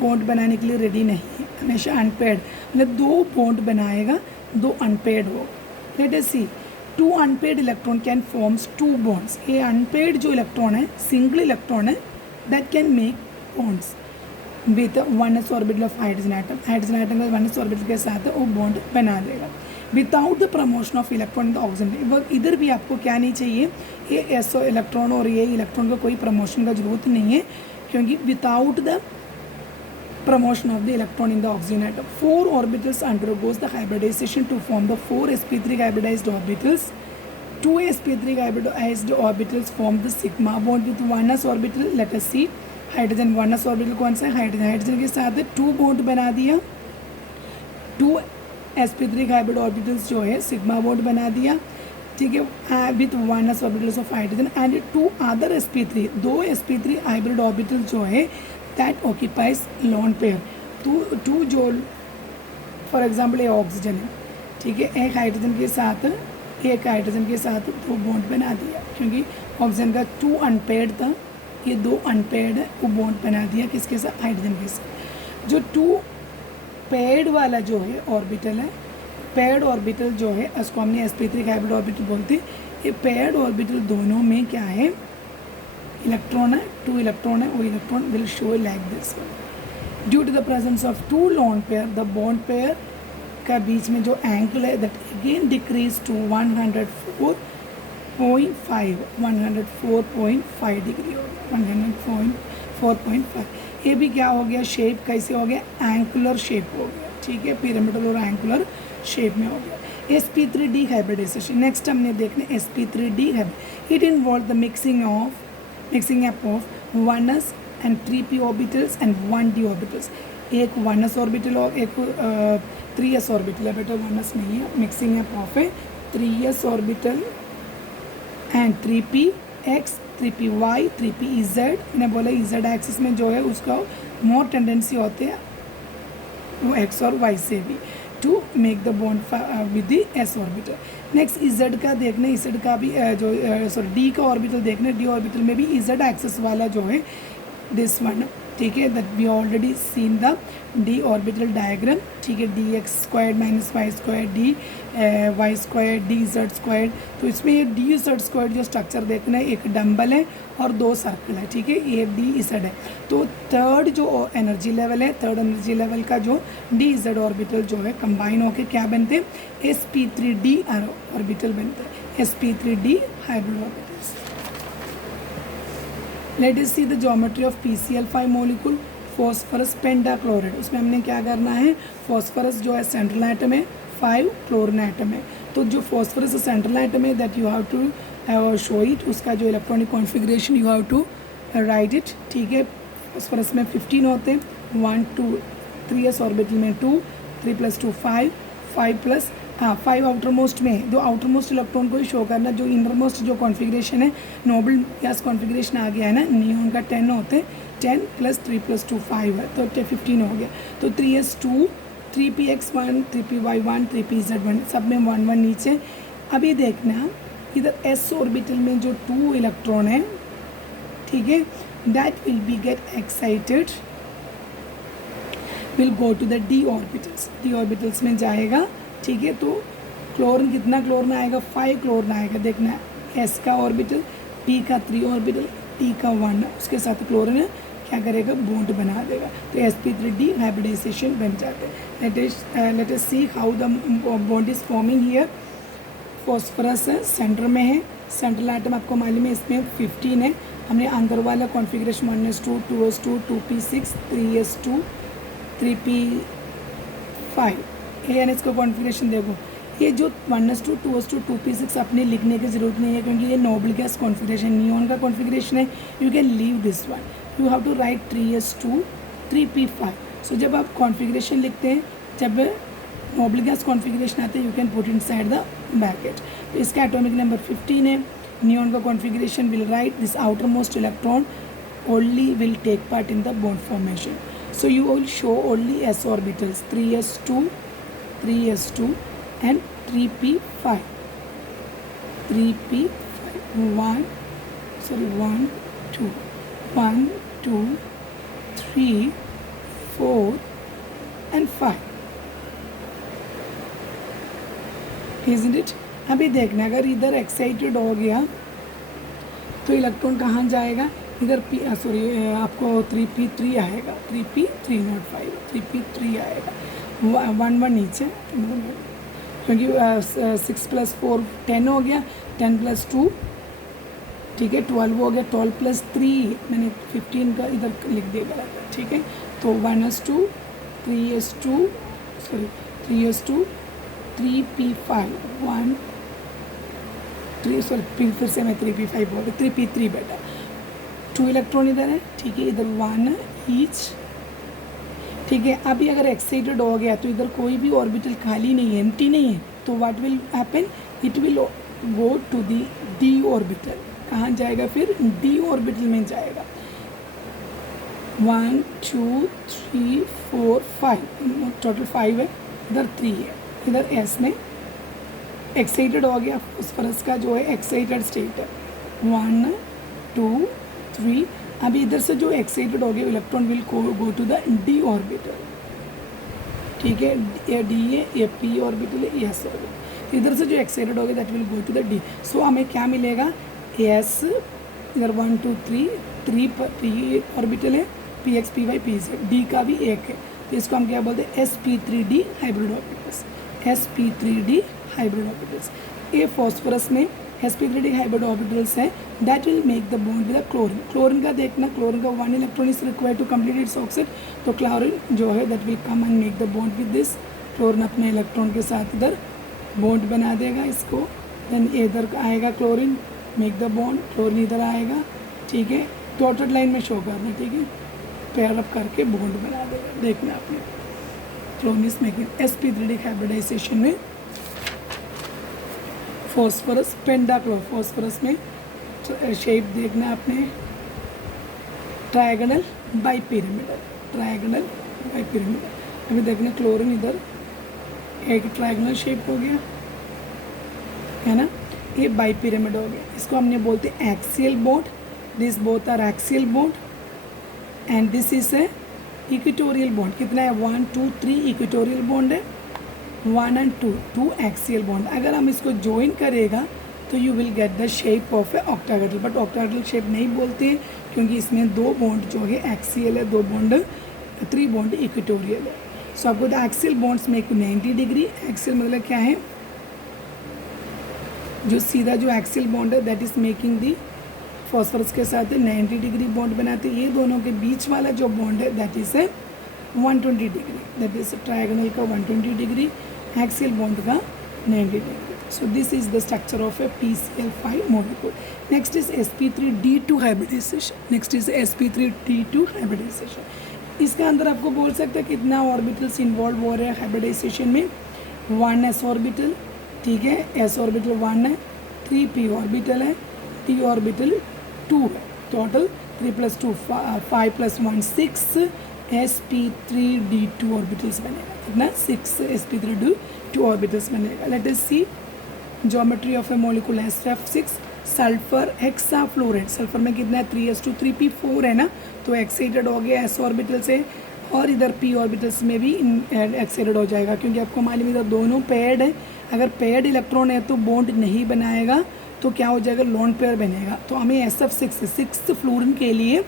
बॉन्ड बनाने के लिए रेडी नहीं है, हमेशा अनपेयर्ड, मतलब 2 बॉन्ड बनाएगा, 2 अनपेयर्ड हो. Let us see, two unpaired electron can forms two bonds. ये अनपेड जो इलेक्ट्रॉन है, सिंगल इलेक्ट्रॉन है, that can make bonds with 1s orbital of hydrogen atom. Hydrogen atom का 1s ऑर्बिटल के साथ वो बॉन्ड बना देगा without the promotion of electron in the oxygen. इधर भी आपको क्या नहीं चाहिए, ये एसओ इलेक्ट्रॉन और ये इलेक्ट्रॉन का कोई प्रमोशन का जरूरत नहीं है, क्योंकि without the promotion of the electron in the oxygen atom, 4 orbitals undergoes the hybridization to form the 4 sp3 hybridized orbitals. 2 sp3 hybridized orbitals form the sigma bond with 1s orbital. Let us see hydrogen 1s orbital कौन सा है, hydrogen के साथ 2 bond बना दिया, 2 sp3 hybrid orbitals जो है sigma bond बना दिया, ठीक है, with 1s orbitals of hydrogen and 2 other sp3, 2 sp3 hybrid orbital जो है that occupies lone pair. To जो फॉर एग्जाम्पल ये ऑक्सीजन है, ठीक है, एक हाइड्रोजन के साथ 2 बॉन्ड बना दिया, क्योंकि ऑक्सीजन का 2 अनपेड था, ये 2 अनपेड है, वो बॉन्ड बना दिया किसके साथ, हाइड्रोजन के साथ. जो 2 पेड वाला जो है ऑर्बिटल है, पेड ऑर्बिटल जो है उसको हमने sp3 हाइब्रिड ऑर्बिटल बोलते हैं. ये पेड ऑर्बिटल दोनों में क्या है, इलेक्ट्रॉन है, 2 इलेक्ट्रॉन है, वो electron will show like this. Due to the presence of 2 lone pair, the bond pair का बीच में जो एंगल है that again decrease to 104.5 degree हो गया, 104.5. ये भी क्या हो गया, शेप कैसे हो गया, एंगुलर शेप हो गया, ठीक है, पिरामिडल और एंगुलर शेप में हो गया. sp3d हाइब्रिडाइजेशन नेक्स्ट हमने देखना sp3d है. It involve the mixing up of 1s and 3p orbitals and 1d orbitals. एक 1s ऑर्बिटल और एक 3s ऑर्बिटल है, बेटा 1s नहीं है. मिक्सिंग अप ऑफ है 3s orbital and 3px 3py 3pz. मैंने बोला z एक्सिस में जो है उसका मोर टेंडेंसी होते हैं वो x और y से भी to make the bond with the s orbital. Next z का देखना, z का भी जो d का ऑर्बिटल देखना, d ऑर्बिटल में भी z एक्सिस वाला जो है दिस वन, ठीक है, that we already seen the d orbital diagram, ठीक है, dx² - y² d y² dz². तो इसमें ये dz² जो स्ट्रक्चर देखना है, एक डंबल है और 2 सर्कल है, ठीक है, ये dz है. तो थर्ड जो एनर्जी लेवल है, थर्ड एनर्जी लेवल का जो dz ऑर्बिटल जो है कंबाइन होकर क्या बनते हैं, sp3d ऑर्बिटल बनते हैं, sp3d hybrid orbitals. Late us see the geometry of PCl5 molecule, phosphorus pentachloride. उसमें हमने क्या करना है, फॉस्फोरस जो है सेंट्रल एटम है, 5 क्लोरीन एटम है. तो जो फॉस्फोरस सेंट्रल एटम है that you have to show it, उसका जो electronic configuration you have to write it, ठीक है. फॉस्फोरस में 15 होते हैं, 1 2 3s ऑर्बिटल में 2, 3 + 2 5, 5 आउटर मोस्ट में, दो आउटर मोस्ट इलेक्ट्रॉन को ही शो करना. जो इनर मोस्ट जो कॉन्फ़िगरेशन है, नोबल गैस कॉन्फ़िगरेशन आ गया है ना, नियॉन का 10 होते हैं, 10 + 3 + 2 5 है, तो 15 हो गया. तो 3s 2, 3px1 3py1 3pz1 सब में 1 1 नीचे. अभी देखना इधर s ऑर्बिटल में जो 2 इलेक्ट्रॉन है, ठीक है, that will be get excited, will go to the d orbitals में जाएगा, ठीक है. तो क्लोरीन कितना क्लोरीन आएगा, 5 क्लोरीन आएगा. देखना s का ऑर्बिटल, p का 3 ऑर्बिटल, t का 1, उसके साथ क्लोरीन है, क्या करेगा, बॉन्ड बना देगा. तो sp3d हाइब्रिडाइजेशन बन जाते हैं. Let us see how the bond is forming here. Phosphorus centre में है, सेंट्रल एटम आपको मालूम है इसमें 15 है. हमने अंदर वाला configuration 1s2 2s2 2p6 3s2 3p5 N S का कॉन्फ़िगरेशन देखो. ये जो 1s2 2s2 2p6 अपने लिखने की ज़रूरत नहीं है, क्योंकि ये नोबल गैस कॉन्फ़िगरेशन नियॉन का कॉन्फ़िगरेशन है. You can leave this one, you have to write 3s2 3p5. So जब आप कॉन्फ़िगरेशन लिखते हैं, जब नोबल गैस कॉन्फ़िगरेशन आते हैं, you can put inside the bracket. तो इसका एटॉमिक नंबर 15 है. नियॉन का configuration will write this outermost electron only will take part in the bond formation. So you will show only s orbitals 3s2 3s2 and 3p5 1 2 1 2 3 4 and 5, isn't it? अभी देखना, अगर इधर excited हो गया तो electron कहाँ जाएगा, इधर आपको 3p3 आएगा, 3p305, 3p3 आएगा, 1 नीचे, क्योंकि 6 + 4 10 हो गया, 10 + 2 ठीक है 12 हो गया, 12 + 3 मैंने 15 का इधर लिख दिया गलत है, ठीक है। तो 1s2 3s2 3s2 3p5 1 3 फिर से मैं 3p5 बोल रही, 3p3 बेटा, 2 इलेक्ट्रॉन इधर है, ठीक है, इधर 1 ईच, ठीक है। अभी अगर एक्साइटेड हो गया तो इधर कोई भी ऑर्बिटल खाली नहीं है, एम्प्टी नहीं है, तो what will happen, it will go to the d orbital. कहाँ जाएगा फिर, डी ऑर्बिटल में जाएगा। 1 2 3 4 5 टोटल 5 है, इधर 3 है, इधर एस में एक्साइटेड हो गया, फॉस्फोरस का जो है एक्साइटेड स्टेट है, 1 2 3। अभी इधर से जो एक्साइटेड हो गया electron will go to the d orbital, ठीक है, ये डी है, ये पी ऑर्बिटल है, एस ऑर्बिटल। इधर से जो एक्साइटेड हो गया that will go to the d. So हमें क्या मिलेगा, एस इधर 1 2 3 पी ऑर्बिटल है, p x p y p z, d का भी एक है, तो इसको हम क्या बोलते हैं, sp3d hybrid orbitals, sp3d hybrid orbitals. ये फॉस्फोरस में sp3d हाइब्रिड ऑर्बिटल्स है, that will make the bond with chlorine. Chlorine का देखना, क्लोरीन का 1 electron is required to complete its oxide, तो क्लोरीन जो है that will come and make the bond with this. Chlorine अपने electron के साथ इधर बॉन्ड बना देगा इसको, देन इधर आएगा chlorine, make the bond, chlorine इधर आएगा, ठीक है, डॉटेड लाइन में शो करना, ठीक है, पेयर अप करके बॉन्ड बना देगा। देखना आपने chlorine is making sp3d hybridization में फॉस्फोरस पेंटाक्लोर, फॉस्फोरस में शेप देखना आपने, ट्रायगोनल बाइपिरामिडल, ट्रायगोनल बाइपिरामिडल। अभी देखना क्लोरीन इधर एक ट्रायगोनल शेप हो गया है ना, ये बाइपिरामिड हो गया, इसको हमने बोलते हैं axial bond, this both are axial bond and this is a equatorial bond. कितना है, 1 2 3 इक्वेटोरियल बॉन्ड है, 1 और 2 एक्सियल बॉन्ड। अगर हम इसको ज्वाइन करेगा तो you will get the shape of A octahedral, but octahedral shape नहीं बोलते क्योंकि इसमें 2 बॉन्ड जो है एक्सियल है, 2 बॉन्ड 3 बॉन्ड इक्वेटोरियल है। सो आपको the axial bonds make 90 degree. Axial मतलब क्या है, जो सीधा जो एक्सियल बॉन्ड है that is making the phosphorus के साथ 90 डिग्री बॉन्ड बनाते हैं। ये दोनों के बीच वाला जो बॉन्ड है that is a 120 degree, that is trigonal का 120 डिग्री, एक्सियल बॉन्ड का 90 degree. So this is the structure of a PCl5 molecule. Next is sp3d2 hybridization, next is sp3d2 hybridization. इसके अंदर आपको बोल सकते हैं कितना ऑर्बिटल्स इन्वॉल्व हो रहे हैं हाइब्रिडाइजेशन में, 1 s ऑर्बिटल, ठीक है, s ऑर्बिटल 1 है, 3 p ऑर्बिटल है, t ऑर्बिटल 2 है, टोटल 3 + 2 5 + 1 6 sp3d2 ऑर्बिटल्स बनेगा। कितना, 6 sp3d2 ऑर्बिटल्स बनेगा। Let us see geometry of a molecule SF6 sulphur hexafluoride. Sulphur में कितना है, 3s2 3p4 है ना, तो एक्साइटेड हो गया s ऑर्बिटल से, और इधर p ऑर्बिटल्स में भी एक्साइटेड हो जाएगा, क्योंकि आपको मालूम इधर दोनों पेयर्ड है। अगर पेयर्ड इलेक्ट्रॉन है तो बॉन्ड नहीं बनाएगा, तो क्या हो जाएगा, लोन पेयर बनेगा। तो हमें SF6 6 फ्लोरीन के लिए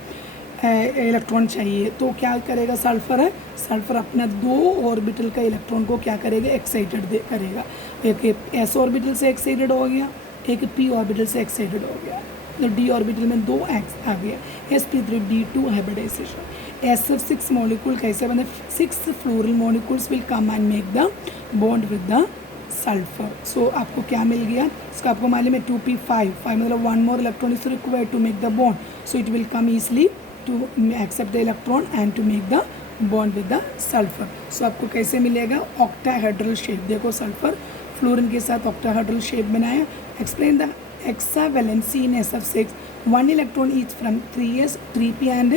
इलेक्ट्रॉन चाहिए, तो क्या करेगा, सल्फर है, सल्फर अपना 2 ऑर्बिटल का इलेक्ट्रॉन को क्या करेगा, एक्साइटेड करेगा। एक s ऑर्बिटल से एक्साइटेड हो गया, एक p ऑर्बिटल से एक्साइटेड हो गया, तो d ऑर्बिटल में 2 एक्स आ गया, sp3d2 हाइब्रिडाइजेशन। SF6 मॉलिक्यूल कैसे बने, 6 floral molecules will come and make the bond with the sulphur. So आपको क्या मिल गया, इसका आपको मालूम है 2p5 मतलब 1 more electron is required to make the bond, so it will come easily to accept the electron and to make the bond with the sulphur. So आपको कैसे मिलेगा, ऑक्टाहेड्रल शेप। देखो सल्फर फ्लोरीन के साथ octahedral shape बनाया। Explain the hexavalency in SF6, 1 electron each from 3s 3p and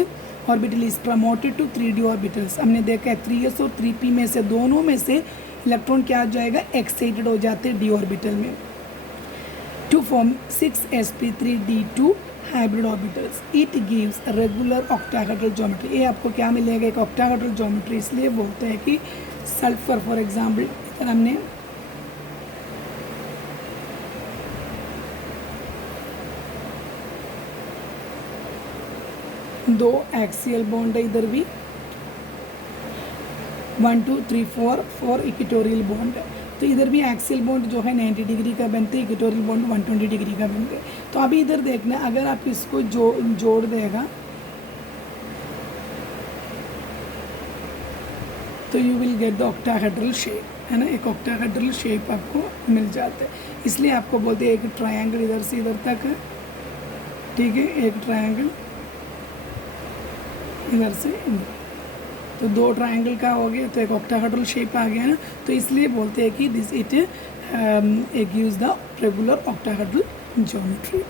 orbital is promoted to 3d orbitals. हमने देखा है 3s और 3p में से दोनों में से इलेक्ट्रॉन क्या हो जाएगा, एक्साइटेड हो जाते हैं d ऑर्बिटल में, to form 6 sp3d2 hybrid orbitals. It gives regular octahedral geometry. ये आपको क्या मिलेगा, एक ऑक्टाहेड्रल ज्योमेट्री। इसलिए बोलते हैं कि सल्फर फॉर एग्जाम्पल, इधर हमने दो एक्सियल बॉन्ड है इधर भी, 1 2 3 4 इक्वेटोरियल बॉन्ड है। तो इधर भी एक्सियल बॉन्ड जो है 90 डिग्री का बनते हैं, इक्वेटोरियल बॉन्ड 120 डिग्री का बनते हैं। तो अभी इधर देखना, अगर आप इसको जोड़ देगा तो you will get the octahedral shape, है ना, एक ऑक्टाहेड्रल शेप आपको मिल जाता है। इसलिए आपको बोलते हैं एक ट्रायंगल इधर से इधर तक है, ठीक है, एक ट्रायंगल इधर से इधर, तो दो ट्रायंगल का हो गया, तो एक ऑक्टाहेड्रल शेप आ गया ना। तो इसलिए बोलते हैं कि this it gives the regular octahedral geometry.